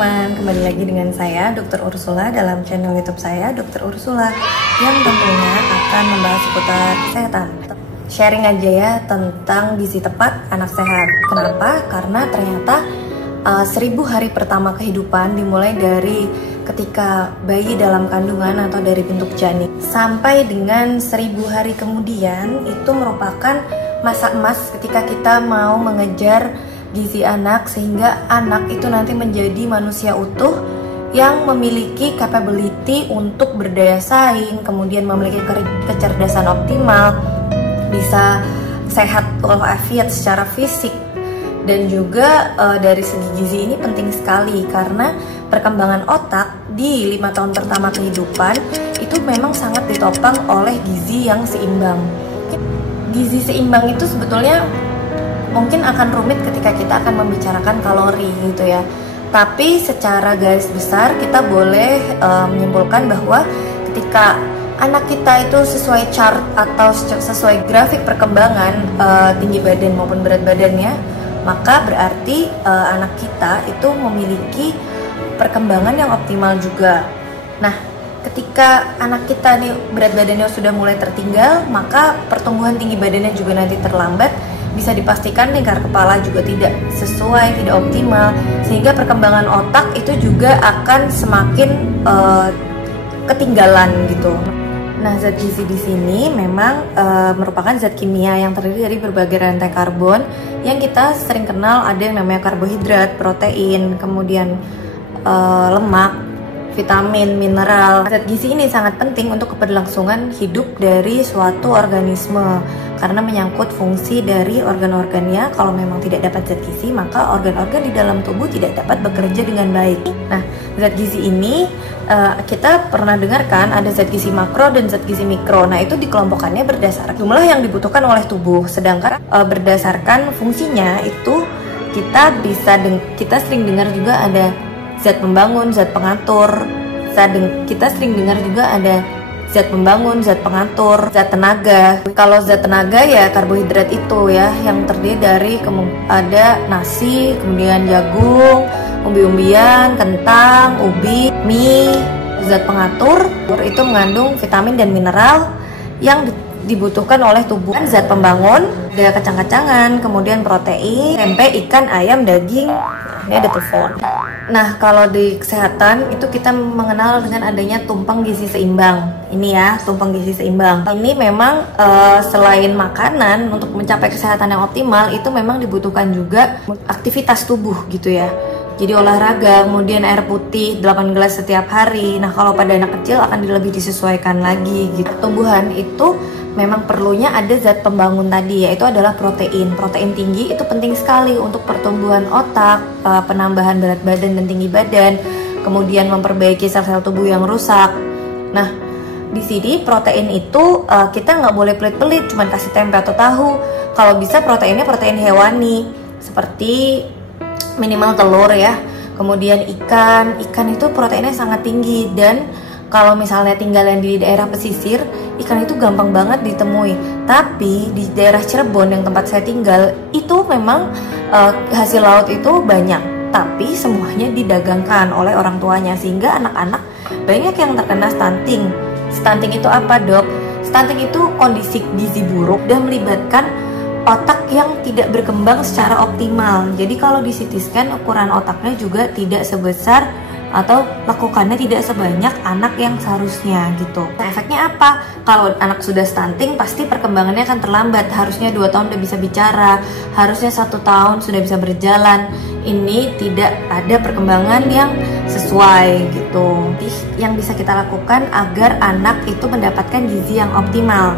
teman-teman, kembali lagi dengan saya Dr. Ursula dalam channel YouTube saya Dr. Ursula yang tentunya akan membahas seputar kesehatan. Sharing aja ya tentang gizi tepat anak sehat. Kenapa? Karena ternyata 1000 hari pertama kehidupan dimulai dari ketika bayi dalam kandungan atau dari bentuk janin sampai dengan 1000 hari kemudian itu merupakan masa emas ketika kita mau mengejar gizi anak sehingga anak itu nanti menjadi manusia utuh yang memiliki capability untuk berdaya saing, kemudian memiliki kecerdasan optimal, bisa sehat walafiat secara fisik. Dan juga dari segi gizi ini penting sekali karena perkembangan otak di 5 tahun pertama kehidupan itu memang sangat ditopang oleh gizi yang seimbang. Gizi seimbang itu sebetulnya mungkin akan rumit ketika kita akan membicarakan kalori gitu ya. Tapi secara garis besar kita boleh menyimpulkan bahwa ketika anak kita itu sesuai chart atau sesuai grafik perkembangan tinggi badan maupun berat badannya, maka berarti anak kita itu memiliki perkembangan yang optimal juga. Nah, ketika anak kita nih berat badannya sudah mulai tertinggal, maka pertumbuhan tinggi badannya juga nanti terlambat. Bisa dipastikan lingkar kepala juga tidak sesuai, tidak optimal, sehingga perkembangan otak itu juga akan semakin ketinggalan gitu. Nah, zat gizi di sini memang merupakan zat kimia yang terdiri dari berbagai rantai karbon yang kita sering kenal. Ada yang namanya karbohidrat, protein, kemudian lemak, vitamin, mineral. Zat gizi ini sangat penting untuk keberlangsungan hidup dari suatu organisme karena menyangkut fungsi dari organ-organnya. Kalau memang tidak dapat zat gizi, maka organ-organ di dalam tubuh tidak dapat bekerja dengan baik. Nah, zat gizi ini kita pernah dengarkan ada zat gizi makro dan zat gizi mikro. Nah, itu dikelompokkannya berdasarkan jumlah yang dibutuhkan oleh tubuh. Sedangkan berdasarkan fungsinya itu kita sering dengar juga ada zat pembangun, zat pengatur. Kita sering dengar juga ada zat pembangun, zat pengatur, zat tenaga. Kalau zat tenaga ya karbohidrat itu ya yang terdiri dari ada nasi, kemudian jagung, umbi-umbian, kentang, ubi, mie. Zat pengatur itu mengandung vitamin dan mineral yang dibutuhkan oleh tubuh. Zat pembangun ada kacang-kacangan, kemudian protein, tempe, ikan, ayam, daging. Ini ada telepon. Nah, kalau di kesehatan itu kita mengenal dengan adanya tumpang gizi seimbang. Ini ya, tumpang gizi seimbang. Ini memang selain makanan untuk mencapai kesehatan yang optimal itu memang dibutuhkan juga aktivitas tubuh gitu ya. Jadi olahraga, kemudian air putih 8 gelas setiap hari. Nah, kalau pada anak kecil akan lebih disesuaikan lagi gitu. Tumbuhan itu memang perlunya ada zat pembangun tadi, yaitu adalah protein. Protein tinggi itu penting sekali untuk pertumbuhan otak, penambahan berat badan dan tinggi badan, kemudian memperbaiki sel-sel tubuh yang rusak. Nah, di sini protein itu kita nggak boleh pelit-pelit, cuma kasih tempe atau tahu. Kalau bisa proteinnya protein hewani, seperti minimal telur ya. Kemudian ikan itu proteinnya sangat tinggi, dan kalau misalnya tinggalnya di daerah pesisir, ikan itu gampang banget ditemui. Tapi di daerah Cirebon yang tempat saya tinggal, itu memang hasil laut itu banyak. Tapi semuanya didagangkan oleh orang tuanya, sehingga anak-anak banyak yang terkena stunting. Stunting itu apa, dok? Stunting itu kondisi gizi buruk dan melibatkan otak yang tidak berkembang secara optimal. Jadi kalau di CT scan ukuran otaknya juga tidak sebesar atau lekukannya tidak sebanyak anak yang seharusnya gitu. Nah, efeknya apa? Kalau anak sudah stunting pasti perkembangannya akan terlambat. Harusnya 2 tahun udah bisa bicara, harusnya 1 tahun sudah bisa berjalan. Ini tidak ada perkembangan yang sesuai gitu. Yang bisa kita lakukan agar anak itu mendapatkan gizi yang optimal.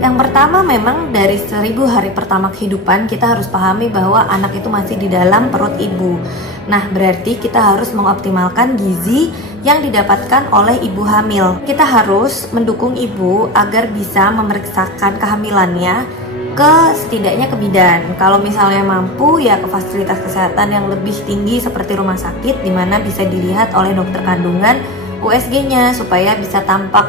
Yang pertama, memang dari 1000 hari pertama kehidupan kita harus pahami bahwa anak itu masih di dalam perut ibu. Nah, berarti kita harus mengoptimalkan gizi yang didapatkan oleh ibu hamil. Kita harus mendukung ibu agar bisa memeriksakan kehamilannya setidaknya ke bidan. Kalau misalnya mampu ya ke fasilitas kesehatan yang lebih tinggi seperti rumah sakit, di mana bisa dilihat oleh dokter kandungan USG-nya supaya bisa tampak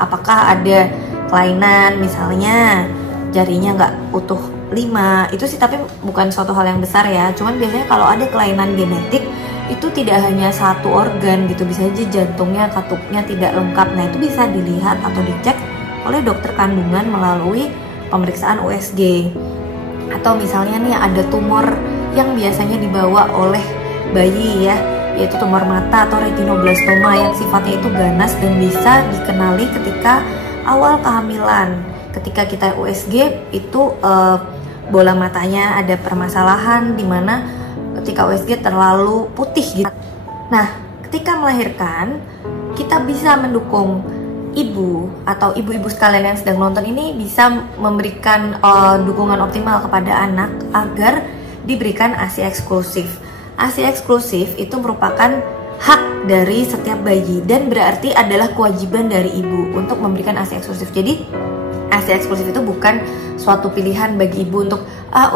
apakah ada kelainan, misalnya jarinya nggak utuh 5, itu sih tapi bukan suatu hal yang besar ya. Cuman biasanya kalau ada kelainan genetik itu tidak hanya satu organ gitu, bisa aja jantungnya, katupnya tidak lengkap. Nah itu bisa dilihat atau dicek oleh dokter kandungan melalui pemeriksaan USG. Atau misalnya nih ada tumor yang biasanya dibawa oleh bayi ya, yaitu tumor mata atau retinoblastoma yang sifatnya itu ganas dan bisa dikenali ketika awal kehamilan. Ketika kita USG itu bola matanya ada permasalahan di mana ketika USG terlalu putih gitu. Nah, ketika melahirkan kita bisa mendukung ibu atau ibu-ibu sekalian yang sedang nonton ini bisa memberikan dukungan optimal kepada anak agar diberikan ASI eksklusif. ASI eksklusif itu merupakan hak dari setiap bayi dan berarti adalah kewajiban dari ibu untuk memberikan ASI eksklusif. Jadi ASI eksklusif itu bukan suatu pilihan bagi ibu untuk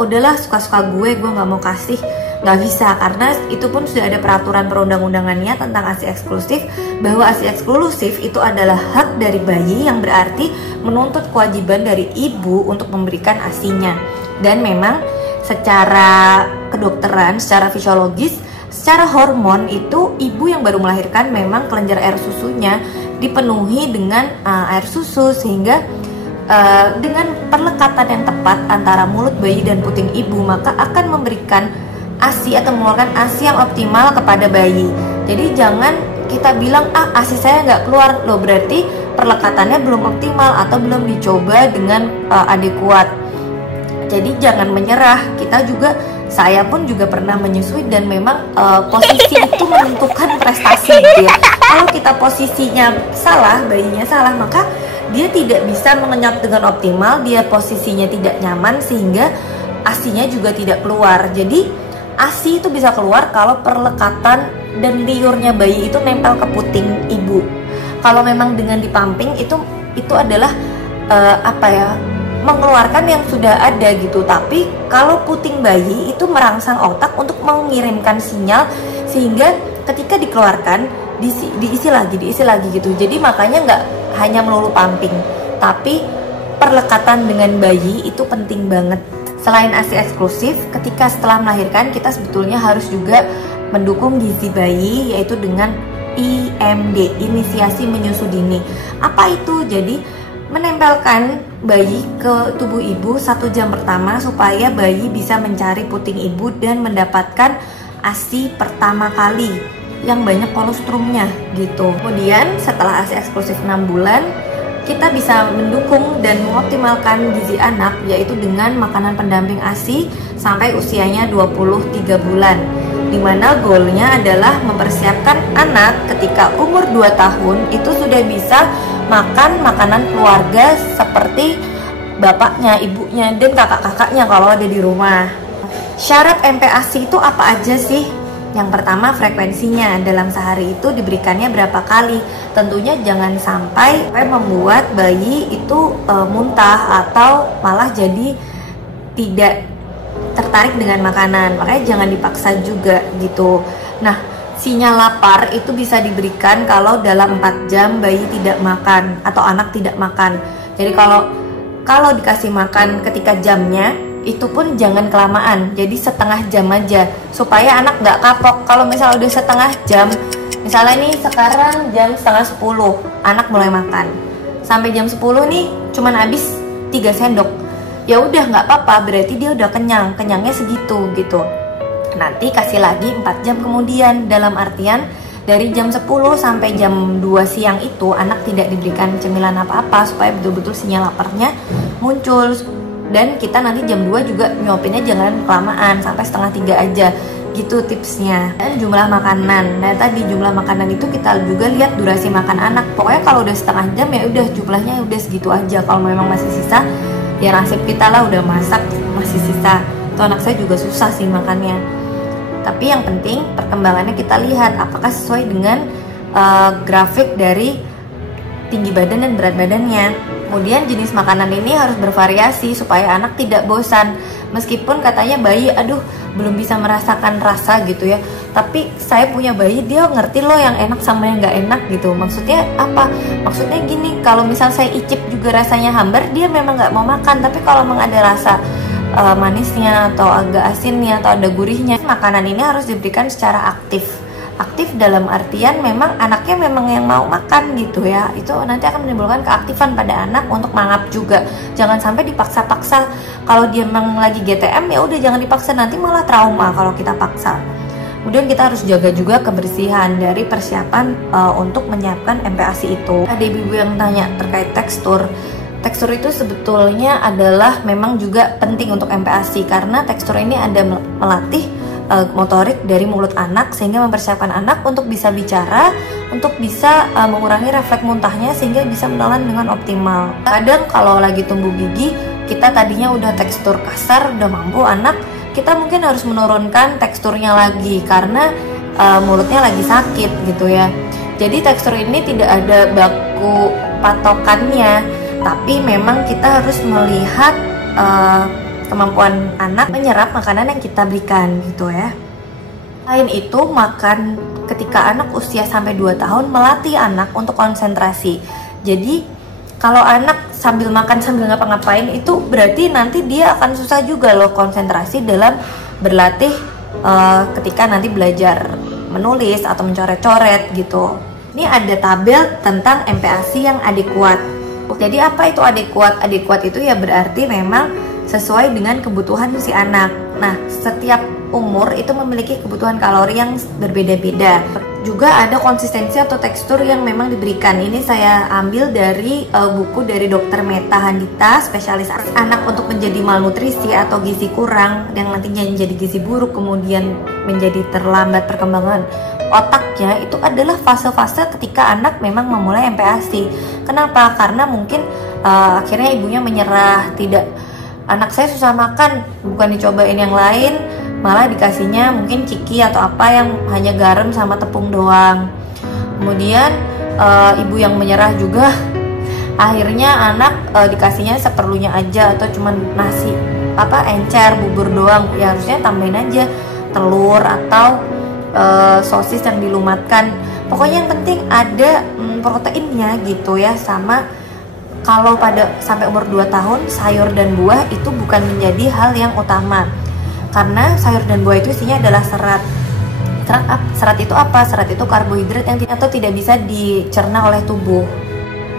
udahlah suka-suka gue nggak mau kasih. Nggak bisa, karena itu pun sudah ada peraturan perundang-undangannya tentang ASI eksklusif, bahwa ASI eksklusif itu adalah hak dari bayi yang berarti menuntut kewajiban dari ibu untuk memberikan ASI-nya. Dan memang secara kedokteran, secara fisiologis, secara hormon itu ibu yang baru melahirkan memang kelenjar air susunya dipenuhi dengan air susu, sehingga dengan perlekatan yang tepat antara mulut bayi dan puting ibu maka akan memberikan ASI atau mengeluarkan ASI yang optimal kepada bayi. Jadi jangan kita bilang ASI saya nggak keluar loh, berarti perlekatannya belum optimal atau belum dicoba dengan adekuat. Jadi jangan menyerah. Saya pun juga pernah menyusui dan memang posisi itu menentukan prestasi gitu ya. Kalau kita posisinya salah, bayinya salah, maka dia tidak bisa mengenyap dengan optimal, dia posisinya tidak nyaman sehingga ASI-nya juga tidak keluar. Jadi ASI itu bisa keluar kalau perlekatan dan liurnya bayi itu nempel ke puting ibu. Kalau memang dengan dipumping itu adalah mengeluarkan yang sudah ada gitu. Tapi kalau puting bayi itu merangsang otak untuk mengirimkan sinyal sehingga ketika dikeluarkan diisi lagi gitu. Jadi makanya nggak hanya melulu pumping, tapi perlekatan dengan bayi itu penting banget. Selain ASI eksklusif, ketika setelah melahirkan kita sebetulnya harus juga mendukung gizi bayi, yaitu dengan IMD, inisiasi menyusu dini. Apa itu? Jadi menempelkan bayi ke tubuh ibu 1 jam pertama supaya bayi bisa mencari puting ibu dan mendapatkan ASI pertama kali yang banyak kolostrumnya gitu. Kemudian setelah ASI eksklusif 6 bulan, kita bisa mendukung dan mengoptimalkan gizi anak yaitu dengan makanan pendamping ASI sampai usianya 23 bulan, dimana goalnya adalah mempersiapkan anak ketika umur 2 tahun itu sudah bisa makan makanan keluarga seperti bapaknya, ibunya, dan kakak-kakaknya kalau ada di rumah. Syarat MPASI itu apa aja sih? Yang pertama, frekuensinya dalam sehari itu diberikannya berapa kali. Tentunya jangan sampai membuat bayi itu muntah atau malah jadi tidak tertarik dengan makanan. Makanya jangan dipaksa juga gitu. Nah, sinyal lapar itu bisa diberikan kalau dalam 4 jam bayi tidak makan atau anak tidak makan. Jadi kalau dikasih makan ketika jamnya, itu pun jangan kelamaan, jadi setengah jam aja supaya anak nggak kapok. Kalau misalnya udah setengah jam, misalnya nih sekarang jam setengah 10 anak mulai makan, sampai jam 10 nih cuman habis 3 sendok, ya udah nggak apa-apa, berarti dia udah kenyangnya segitu gitu. Nanti kasih lagi 4 jam kemudian, dalam artian dari jam 10 sampai jam 2 siang itu anak tidak diberikan cemilan apa-apa supaya betul-betul sinyal laparnya muncul. Dan kita nanti jam 2 juga nyuapinnya jangan kelamaan, sampai setengah 3 aja gitu tipsnya. Dan jumlah makanan, nah tadi jumlah makanan itu kita juga lihat durasi makan anak. Pokoknya kalau udah setengah jam ya udah jumlahnya udah segitu aja. Kalau memang masih sisa ya nasib kita lah, udah masak masih sisa. Itu anak saya juga susah sih makannya. Tapi yang penting perkembangannya kita lihat apakah sesuai dengan grafik dari tinggi badan dan berat badannya. Kemudian jenis makanan ini harus bervariasi supaya anak tidak bosan. Meskipun katanya bayi belum bisa merasakan rasa gitu ya, tapi saya punya bayi, dia ngerti loh yang enak sama yang nggak enak gitu. Maksudnya apa? Maksudnya gini, kalau misal saya icip juga rasanya hambar, dia memang nggak mau makan. Tapi kalau memang ada rasa manisnya atau agak asinnya atau ada gurihnya, makanan ini harus diberikan secara aktif Aktif dalam artian memang anaknya memang yang mau makan gitu ya, itu nanti akan menimbulkan keaktifan pada anak untuk mangap juga. Jangan sampai dipaksa-paksa. Kalau dia memang lagi GTM ya udah jangan dipaksa, nanti malah trauma kalau kita paksa. Kemudian kita harus jaga juga kebersihan dari persiapan untuk menyiapkan MPASI itu. Ada ibu yang tanya terkait tekstur. Tekstur itu sebetulnya adalah memang juga penting untuk MPASI karena tekstur ini ada melatih motorik dari mulut anak sehingga mempersiapkan anak untuk bisa bicara, untuk bisa mengurangi refleks muntahnya sehingga bisa menelan dengan optimal. Kadang kalau lagi tumbuh gigi, kita tadinya udah tekstur kasar, udah mampu anak, kita mungkin harus menurunkan teksturnya lagi karena mulutnya lagi sakit gitu ya. Jadi tekstur ini tidak ada baku patokannya, tapi memang kita harus melihat kemampuan anak menyerap makanan yang kita berikan gitu ya. Selain itu, makan ketika anak usia sampai 2 tahun melatih anak untuk konsentrasi. Jadi kalau anak sambil makan sambil ngapa-ngapain itu berarti nanti dia akan susah juga loh konsentrasi dalam berlatih ketika nanti belajar menulis atau mencoret-coret gitu. Ini ada tabel tentang MPASI yang adekuat. Jadi apa itu adekuat? Adekuat itu ya berarti memang sesuai dengan kebutuhan si anak. Nah, setiap umur itu memiliki kebutuhan kalori yang berbeda-beda. Juga ada konsistensi atau tekstur yang memang diberikan. Ini saya ambil dari buku dari Dr. Meta Handita, spesialis anak untuk menjadi malnutrisi atau gizi kurang, yang nantinya menjadi gizi buruk, kemudian menjadi terlambat perkembangan otaknya. Itu adalah fase-fase ketika anak memang memulai MPASI. Kenapa? Karena mungkin akhirnya ibunya menyerah, anak saya susah makan, bukan dicobain yang lain, malah dikasihnya mungkin ciki atau apa yang hanya garam sama tepung doang. Kemudian ibu yang menyerah juga, akhirnya anak dikasihnya seperlunya aja atau cuman nasi encer, bubur doang. Ya harusnya tambahin aja telur atau sosis yang dilumatkan. Pokoknya yang penting ada proteinnya gitu ya. Sama kalau sampai umur 2 tahun, sayur dan buah itu bukan menjadi hal yang utama. Karena sayur dan buah itu isinya adalah serat. Serat itu apa? Serat itu karbohidrat yang tidak bisa dicerna oleh tubuh.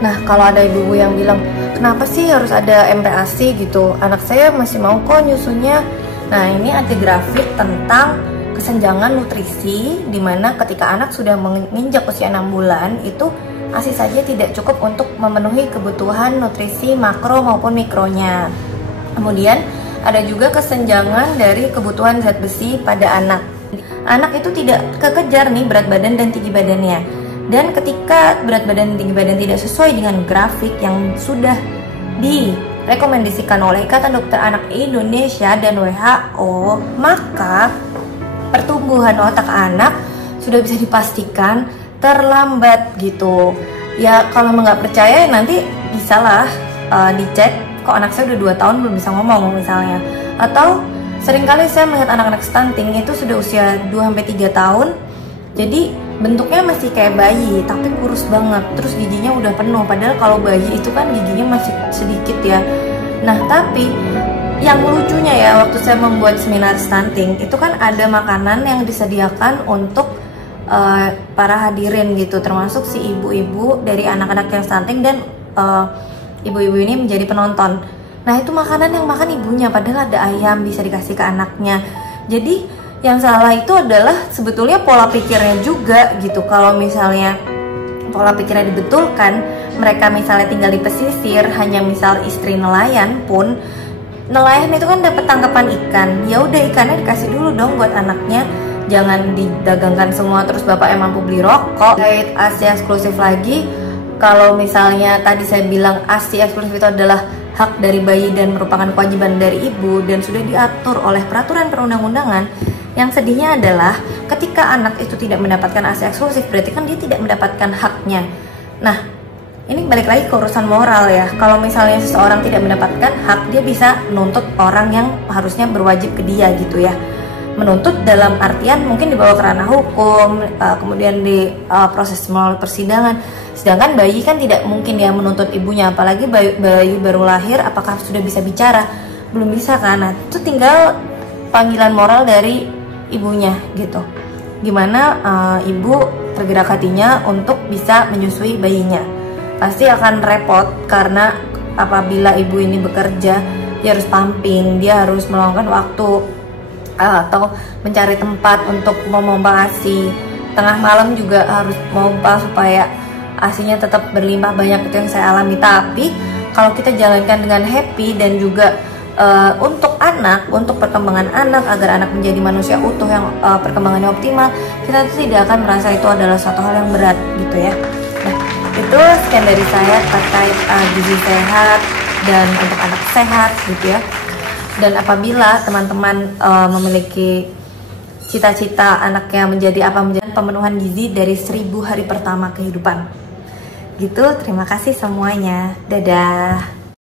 Nah, kalau ada ibu yang bilang, kenapa sih harus ada MPASI gitu? Anak saya masih mau kok nyusunya. Nah, ini ada grafik tentang kesenjangan nutrisi, dimana ketika anak sudah menginjak usia 6 bulan, itu ASI saja tidak cukup untuk memenuhi kebutuhan nutrisi makro maupun mikronya. Kemudian ada juga kesenjangan dari kebutuhan zat besi pada anak. Anak itu tidak kekejar nih berat badan dan tinggi badannya. Dan ketika berat badan dan tinggi badan tidak sesuai dengan grafik yang sudah direkomendasikan oleh Ikatan Dokter Anak Indonesia dan WHO, maka pertumbuhan otak anak sudah bisa dipastikan terlambat gitu ya. Kalau nggak percaya nanti bisalah dicek, kok anak saya udah 2 tahun belum bisa ngomong misalnya. Atau seringkali saya melihat anak-anak stunting itu sudah usia 2-3 tahun, jadi bentuknya masih kayak bayi tapi kurus banget, terus giginya udah penuh, padahal kalau bayi itu kan giginya masih sedikit ya. Nah, tapi yang lucunya ya, waktu saya membuat seminar stunting itu kan ada makanan yang disediakan untuk para hadirin gitu, termasuk si ibu-ibu dari anak-anak yang stunting dan ibu-ibu ini menjadi penonton. Nah, itu makanan yang makan ibunya, padahal ada ayam bisa dikasih ke anaknya. Jadi yang salah itu adalah sebetulnya pola pikirnya juga gitu. Kalau misalnya pola pikirnya dibetulkan, mereka misalnya tinggal di pesisir, hanya misal istri nelayan pun, nelayan itu kan dapat tangkapan ikan, ya udah ikannya dikasih dulu dong buat anaknya. Jangan didagangkan semua terus bapak yang mampu beli rokok. Terkait ASI eksklusif lagi, kalau misalnya tadi saya bilang ASI eksklusif itu adalah hak dari bayi dan merupakan kewajiban dari ibu dan sudah diatur oleh peraturan perundang-undangan, yang sedihnya adalah ketika anak itu tidak mendapatkan ASI eksklusif, berarti kan dia tidak mendapatkan haknya. Nah, ini balik lagi ke urusan moral ya. Kalau misalnya seseorang tidak mendapatkan hak, dia bisa menuntut orang yang harusnya berwajib ke dia gitu ya. Menuntut dalam artian mungkin dibawa ke ranah hukum, kemudian di proses melalui persidangan. Sedangkan bayi kan tidak mungkin ya menuntut ibunya, apalagi bayi baru lahir, apakah sudah bisa bicara? Belum bisa kan. Nah, itu tinggal panggilan moral dari ibunya gitu. gimana ibu tergerak hatinya untuk bisa menyusui bayinya. Pasti akan repot karena apabila ibu ini bekerja, dia harus pumping, dia harus meluangkan waktu atau mencari tempat untuk memompa ASI. Tengah malam juga harus memompa supaya ASINya tetap berlimpah banyak. Itu yang saya alami. Tapi kalau kita jalankan dengan happy dan juga untuk anak, untuk perkembangan anak agar anak menjadi manusia utuh yang perkembangannya optimal, kita tuh tidak akan merasa itu adalah suatu hal yang berat gitu ya. Nah, itu sekian dari saya terkait gizi sehat dan untuk anak sehat gitu ya. Dan apabila teman-teman memiliki cita-cita anaknya menjadi apa, menjadi pemenuhan gizi dari 1000 hari pertama kehidupan gitu. Terima kasih semuanya, dadah.